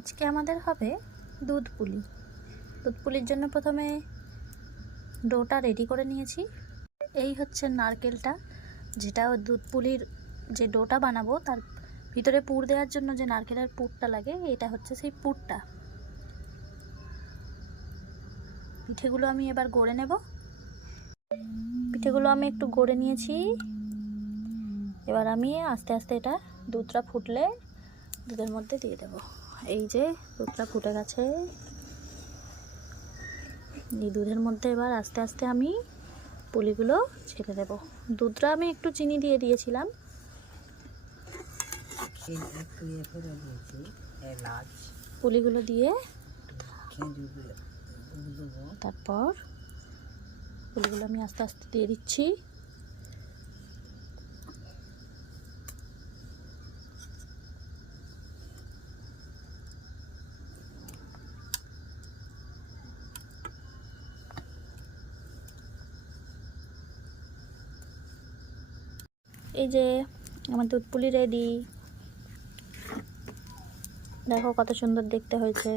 আজকে আমাদের হবে দুধ পুলি। দুধ পুলির জন্য প্রথমে ডোটা রেডি করে নিয়েছি। এই হচ্ছে নারকেলটা, যেটা দুধ পুলির যে ডোটা বানাবো তার ভিতরে পুর দেওয়ার জন্য যে নারকেলের পুরটা লাগে, এটা হচ্ছে সেই পুরটা। পিঠেগুলো আমি এবার গড়ে নেব। পিঠেগুলো আমি একটু গড়ে নিয়েছি। এবার আমি আস্তে আস্তে এটা দুধটা ফুটলে দুধের মধ্যে দিয়ে দেব। এই যে দুধটা ফুটে গেছে, এই দুধের মধ্যে এবার আস্তে আস্তে আমি পুলিগুলো ছেড়ে দেব। দুধটা আমি একটু চিনি দিয়ে দিয়েছিলাম। পুলিগুলো দিয়ে তারপর পুলিগুলো আমি আস্তে আস্তে দিয়ে দিচ্ছি। এই যে আমার দুধ পুলি রেডি। দেখো কত সুন্দর দেখতে হয়েছে।